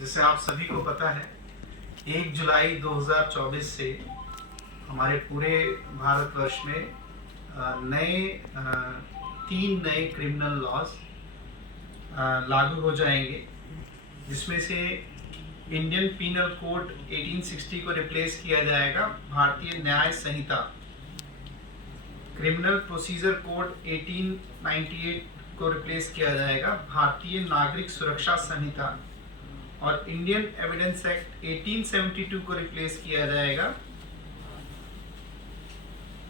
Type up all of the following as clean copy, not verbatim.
जैसे आप सभी को पता है 1 जुलाई 2024 से हमारे पूरे भारतवर्ष में नए 3 नए क्रिमिनल लॉज लागू हो जाएंगे, जिसमें से इंडियन पीनल कोड 1860 को रिप्लेस किया जाएगा भारतीय न्याय संहिता, क्रिमिनल प्रोसीजर कोड 1898 को रिप्लेस किया जाएगा भारतीय नागरिक सुरक्षा संहिता, और इंडियन एविडेंस एक्ट 1872 को रिप्लेस किया जाएगा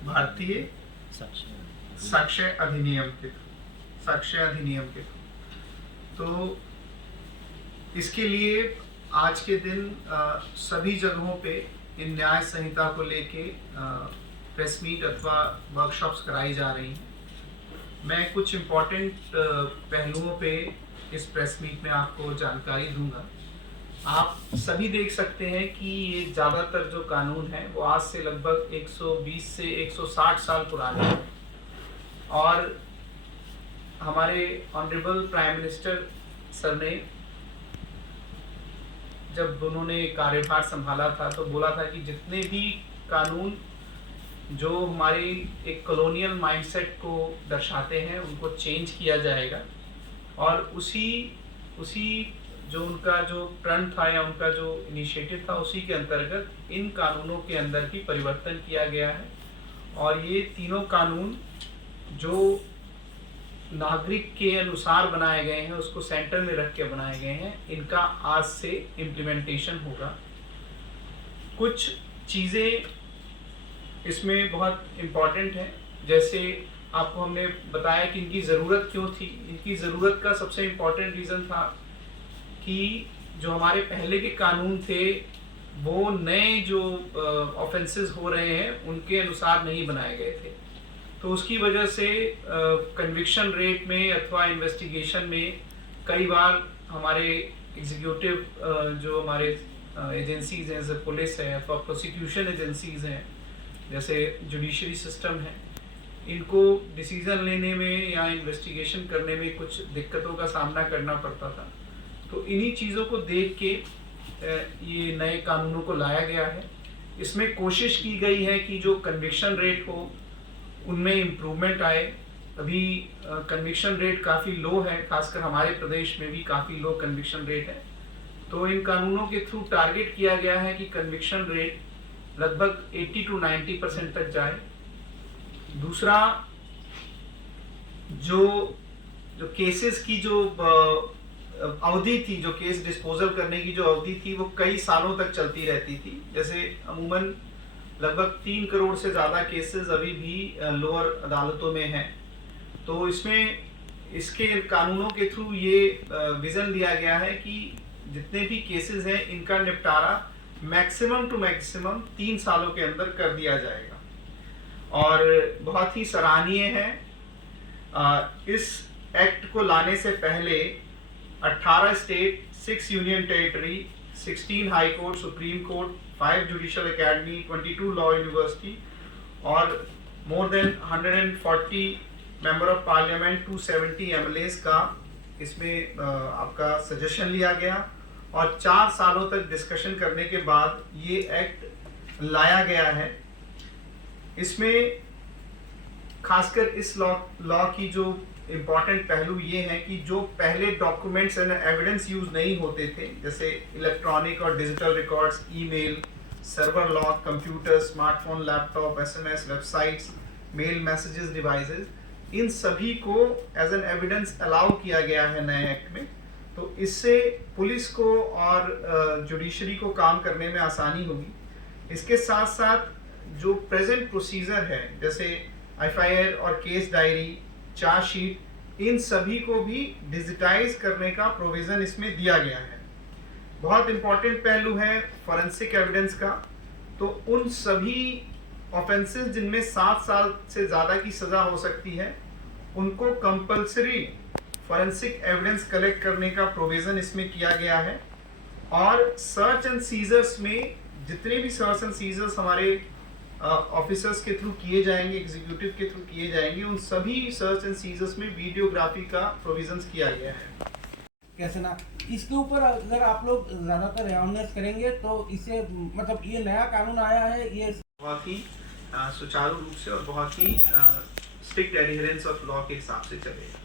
भारतीय साक्ष्य अधिनियम के। तो इसके लिए आज के दिन सभी जगहों पे इन न्याय संहिता को लेके प्रेस मीट अथवा वर्कशॉप्स कराई जा रही हैं। मैं कुछ इम्पोर्टेंट पहलुओं पे इस प्रेस मीट में आपको जानकारी दूंगा। आप सभी देख सकते हैं कि ये ज़्यादातर जो कानून है वो आज से लगभग 120 से 160 साल पुराने हैं, और हमारे ऑनरेबल प्राइम मिनिस्टर सर ने जब उन्होंने कार्यभार संभाला था तो बोला था कि जितने भी कानून जो हमारे एक कॉलोनियल माइंडसेट को दर्शाते हैं उनको चेंज किया जाएगा, और उसी जो उनका जो प्रण था या उनका जो इनिशिएटिव था उसी के अंतर्गत इन कानूनों के अंदर भी परिवर्तन किया गया है। और ये तीनों कानून जो नागरिक के अनुसार बनाए गए हैं, उसको सेंटर में रख के बनाए गए हैं, इनका आज से इम्प्लीमेंटेशन होगा। कुछ चीज़ें इसमें बहुत इम्पॉर्टेंट है, जैसे आपको हमने बताया कि इनकी ज़रूरत क्यों थी। इनकी ज़रूरत का सबसे इम्पॉर्टेंट रीज़न था कि जो हमारे पहले के कानून थे वो नए जो ऑफेंसेस हो रहे हैं उनके अनुसार नहीं बनाए गए थे, तो उसकी वजह से कन्विक्शन रेट में अथवा इन्वेस्टिगेशन में कई बार हमारे एग्जीक्यूटिव जो हमारे एजेंसीज हैं, जैसे पुलिस है अथवा प्रोसिक्यूशन एजेंसीज हैं, जैसे जुडिशरी सिस्टम है, इनको डिसीजन लेने में या इन्वेस्टिगेशन करने में कुछ दिक्कतों का सामना करना पड़ता था। तो इन्हीं चीज़ों को देख के ये नए कानूनों को लाया गया है। इसमें कोशिश की गई है कि जो कन्विक्शन रेट हो उनमें इम्प्रूवमेंट आए। अभी कन्विक्शन रेट काफ़ी लो है, खासकर हमारे प्रदेश में भी काफ़ी लो कन्विक्शन रेट है। तो इन कानूनों के थ्रू टारगेट किया गया है कि कन्विक्शन रेट लगभग 80 to 90% तक जाए। दूसरा, जो केसेस की जो अवधि थी, जो केस डिस्पोजल करने की जो अवधि थी वो कई सालों तक चलती रहती थी। जैसे अमूमन लगभग 3 करोड़ से ज़्यादा केसेस अभी भी लोअर अदालतों में हैं। तो इसमें इसके कानूनों के थ्रू ये विज़न दिया गया है कि जितने भी केसेस हैं इनका निपटारा मैक्सिमम टू मैक्सिमम 3 सालों के अंदर कर दिया जाएगा, और बहुत ही सराहनीय है। इस एक्ट को लाने से पहले 18 state, 6 union territory, 16 high court, Supreme Court, 5 judicial academy, 22 law university और more than 140 member of Parliament, 270 MLAs का इसमें आपका सजेशन लिया गया, और 4 सालों तक डिस्कशन करने के बाद ये एक्ट लाया गया है। इसमें खासकर इस लॉ की जो इम्पॉर्टेंट पहलू ये है कि जो पहले डॉक्यूमेंट्स एंड एविडेंस यूज नहीं होते थे, जैसे इलेक्ट्रॉनिक और digital records, email, server log, computer, smartphone, laptop, SMS, websites, mail messages, devices, इन सभी को एज एन एविडेंस अलाउ किया गया है नए एक्ट में। तो इससे पुलिस को और जुडिशरी को काम करने में आसानी होगी। इसके साथ साथ जो प्रेजेंट प्रोसीजर है, जैसे एफआईआर और केस डायरी, चार्जशीट, इन सभी को भी डिजिटाइज करने का प्रोविजन इसमें दिया गया है। बहुत इंपॉर्टेंट पहलू है फॉरेंसिक एविडेंस का। तो उन सभी ऑफेंसेस जिनमें 7 साल से ज़्यादा की सज़ा हो सकती है, उनको कंपल्सरी फॉरेंसिक एविडेंस कलेक्ट करने का प्रोविजन इसमें किया गया है। और सर्च एंड सीजर्स में जितने भी सर्च एंड सीजर्स हमारे ऑफिसर्स के थ्रू किए जाएंगे, एग्जीक्यूटिव के थ्रू किए जाएंगे, उन सभी सर्च एंड सीजर्स में वीडियोग्राफी का प्रोविजंस किया गया है। कैसे ना इसके ऊपर अगर आप लोग ज़्यादातर अवेयरनेस करेंगे तो इससे मतलब ये नया कानून आया है ये बहुत ही सुचारू रूप से और बहुत ही स्ट्रिक्ट एडहेरेंस ऑफ लॉ के हिसाब से चलेगा।